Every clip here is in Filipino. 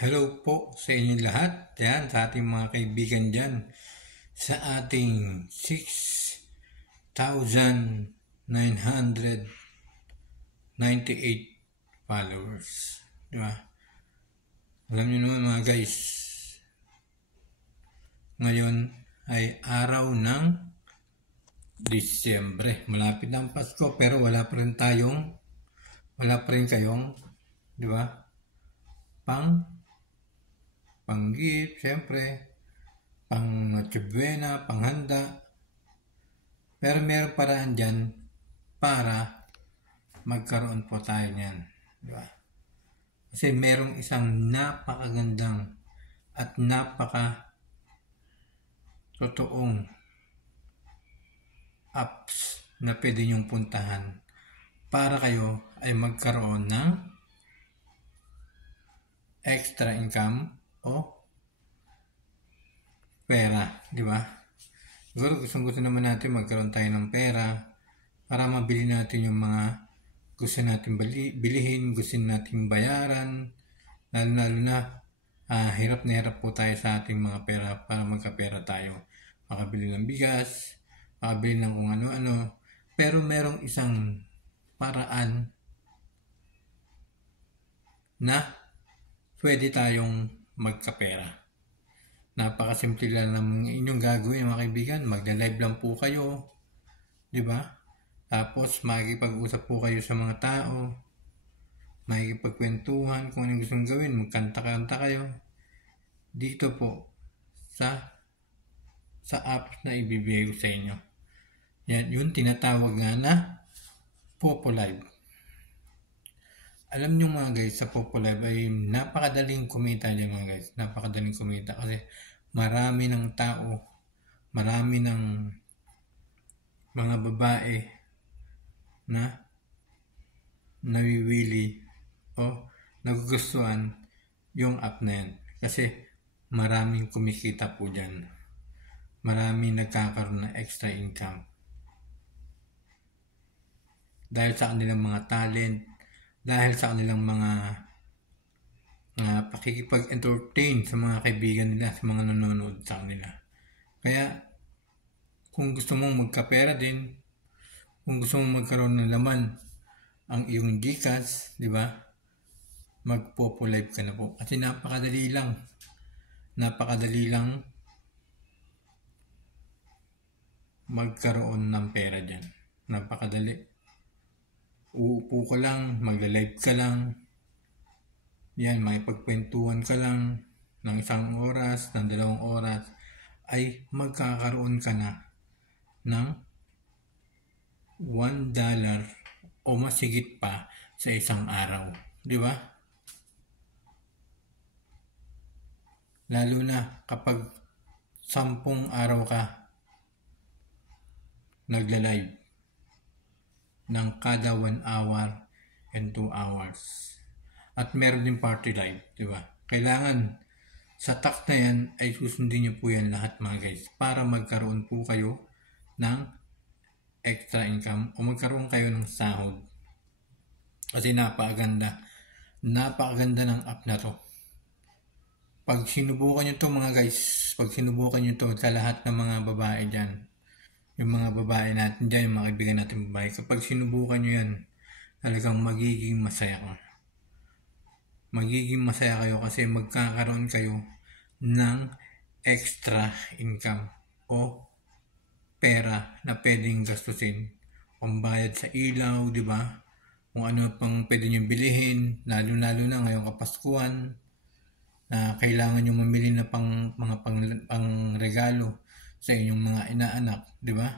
Hello po sa inyong lahat. Yan, sa ating mga kaibigan dyan. Sa ating 6,998 followers. Diba? Alam niyo naman mga guys, ngayon ay araw ng Disyembre. Malapit na ang Pasko pero wala pa rin kayong, di ba? Pang-gift, syempre, pang-tsubuena, panghanda. Pero meron paraan dyan para magkaroon po tayo niyan. Di ba? Kasi merong isang napakagandang at totoong apps na pwede nyong puntahan para kayo ay magkaroon ng extra income o pera, di ba? Siguro gusto naman natin magkaroon tayo ng pera para mabili natin yung mga gusto natin bilihin, gusto natin bayaran, lalo na hirap na hirap po tayo sa ating mga pera para magkapera tayo. Makabili ng bigas, makabili ng kung ano-ano, pero merong isang paraan na pwede tayong magkapera. Napakasimple lang ng inyong gagawin mga kaibigan. Magla-live lang po kayo, di ba? Tapos makikipag-usap po kayo sa mga tao, makikipagkwentuhan kung ano gustong gawin, magkanta-kanta kayo. Dito po sa apps na ibibigay ko sa inyo. Yan, yun tinatawag nga na Popolive. Alam nyo mga guys, sa Popolive ay napakadaling kumita dyan mga guys. Napakadaling kumita kasi marami ng tao, marami ng mga babae na nawiwili o nagugustuhan yung app na yan. Kasi maraming kumikita po dyan. Maraming nagkakaroon ng extra income. Dahil sa kanilang mga talent, dahil sa kanilang mga pakikipag-entertain sa mga kaibigan nila, sa mga nanonood sa kanila. Kaya, kung gusto mong magkapera din, kung gusto mong magkaroon ng laman ang iyong Gcash, di ba? Mag-Popolive ka na po. Kasi napakadali lang magkaroon ng pera dyan. Napakadali. Uupo ka lang, magla-live ka lang. Yan, makipagkwentuhan ka lang ng 1 oras, ng 2 oras, ay magkakaroon ka na ng $1 o mas higit pa sa isang araw. Di ba? Lalo na kapag 10 araw ka nagla-live ng kada 1 hour and 2 hours. At meron din party live, di ba? Kailangan sa tax na yan ay susundin nyo po yan lahat mga guys para magkaroon po kayo ng extra income o magkaroon kayo ng sahod. Kasi napakaganda ng app na to. Pag sinubukan nyo to mga guys, sa lahat ng mga babae dyan, yung mga babae natin dyan, yung mga kaibigan natin babae, kapag sinubukan nyo yan, talagang magiging masaya kayo kasi magkakaroon kayo ng extra income o pera na pwedeng gastusin, pambayad sa ilaw, di ba? Kung ano pang pwede nyo bilihin, lalo na ngayong Kapaskuhan na kailangan nyo mamili na pang regalo sa inyong mga inaanak, di ba?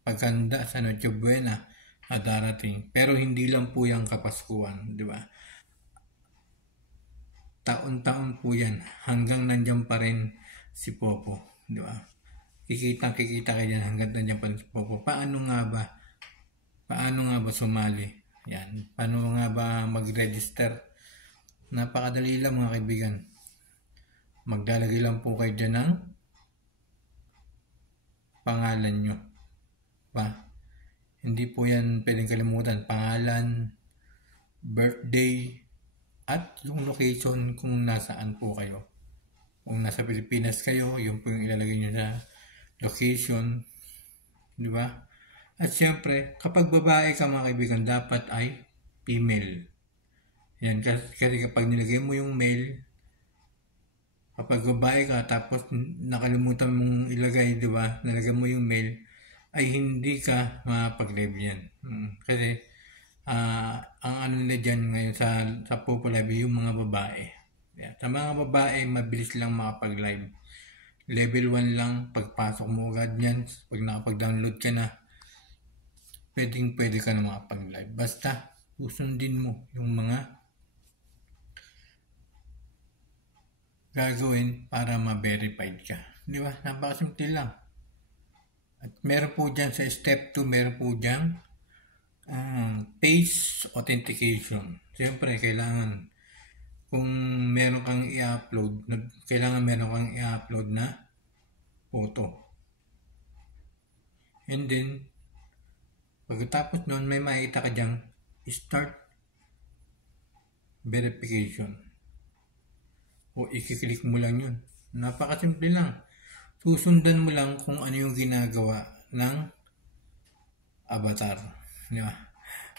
Pagkanda sa Noche Buena na darating. Pero hindi lang po yung Kapaskuhan, di ba? Taon-taon po yan hanggang nandiyan pa rin si Popo, di ba? Kikita kayo yan hanggang nandiyan pa rin si Popo. Paano nga ba sumali? Yan. Paano nga ba mag-register? Napakadali lang mga kaibigan. Maglalagay lang po kayo dyan ng pangalan nyo. Hindi po yan pwedeng kalimutan. Pangalan, birthday, at yung location kung nasaan po kayo. Kung nasa Pilipinas kayo, yun po yung ilalagay nyo sa location, di ba? At syempre, kapag babae ka mga kaibigan, dapat ay female. Yan, kasi kapag nilagay mo yung male, kapag babae ka tapos nakalimutan mong ilagay, di ba? Nalagay mo yung male, ay hindi ka mapag-live yan. Kasi ang ano nila dyan ngayon sa Popo Live, yung mga babae. Sa mga babae, mabilis lang makapag-live. Level 1 lang, pagpasok mo agad yan, pag nakapag-download ka na, pwede ka na makapag-live. Basta, susundin mo yung mga gagawin para ma-verified ka. Di ba? Napakasimple lang. At meron po dyan sa step 2, meron po dyan face authentication. Siyempre, kailangan kung meron kang i-upload, kailangan meron kang i-upload na photo. And then, pagkatapos nun, may makikita ka dyan, start verification. O ikiklik mo lang yun. Napakasimple lang. Susundan mo lang kung ano yung ginagawa ng avatar. Di ba?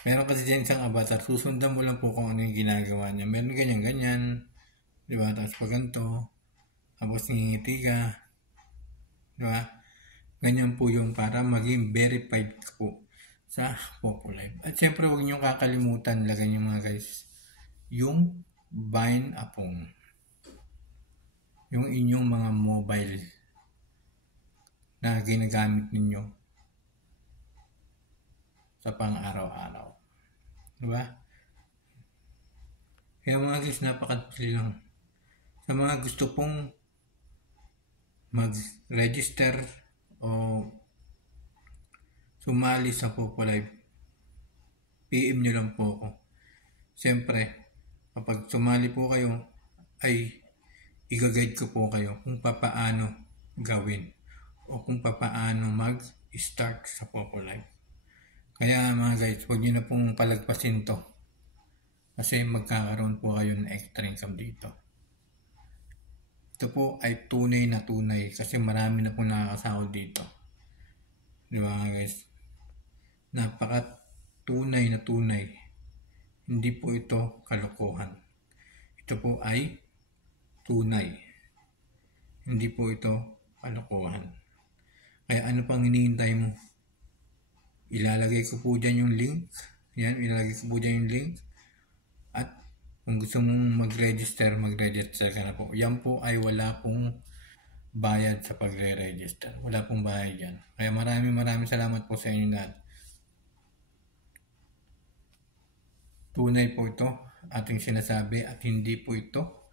Meron kasi dyan isang avatar. Susundan mo lang po kung ano yung ginagawa niya. Meron ganyan-ganyan. Di ba? Tapos pag ganito. Tapos ngingiti ka. Di ba? Ganyan po yung para maging verified po sa Popo Live. At syempre huwag niyong kakalimutan lagay niyo mga guys yung Vine Apong. Yung inyong mga mobile na ginagamit ninyo sa pang-araw-araw. Diba? Kaya mga guys, napakadali lang. Sa mga gusto pong mag-register o sumali sa Popo Live, PM nyo lang po ako. Siyempre, kapag sumali po kayo, ay i-guide ko po kayo kung papaano gawin o kung papaano mag-start sa Popo Live. Kaya mga guys, huwag nyo na pong palagpasin to kasi magkakaroon po kayo ng extra income dito. Ito po ay tunay na tunay kasi marami na pong nakakasahod dito. Di ba mga guys? Napaka tunay na tunay. Hindi po ito kalokohan. Ito po ay tunay. Hindi po ito kalokohan. Kaya ano pang hinihintay mo? Ilalagay ko po dyan yung link. Yan, ilalagay ko po dyan yung link. At kung gusto mong mag-register ka na po. Yan po ay wala pong bayad sa pagre-register. Wala pong bayad yan. Kaya maraming salamat po sa inyo lahat. Tunay po ito ating sinasabi at hindi po ito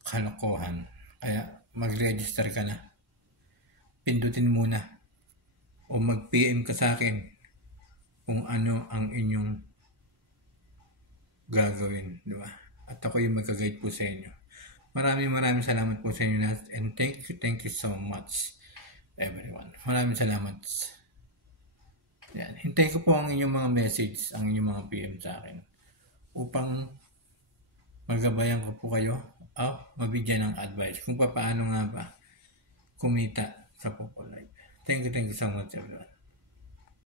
kalokohan. Kaya mag-register ka na. Pindutin muna o mag-PM ka sa akin kung ano ang inyong gagawin, di ba? At ako yung mag-guide po sa inyo. Maraming salamat po sa inyo lahat and thank you so much everyone. Maraming salamat. Yan. Hintay ko po ang inyong mga message, ang inyong mga PM sa akin upang magabayan ko po kayo o mabigyan ng advice kung paano nga ba kumita sa Popo Live. Thank you so much everyone.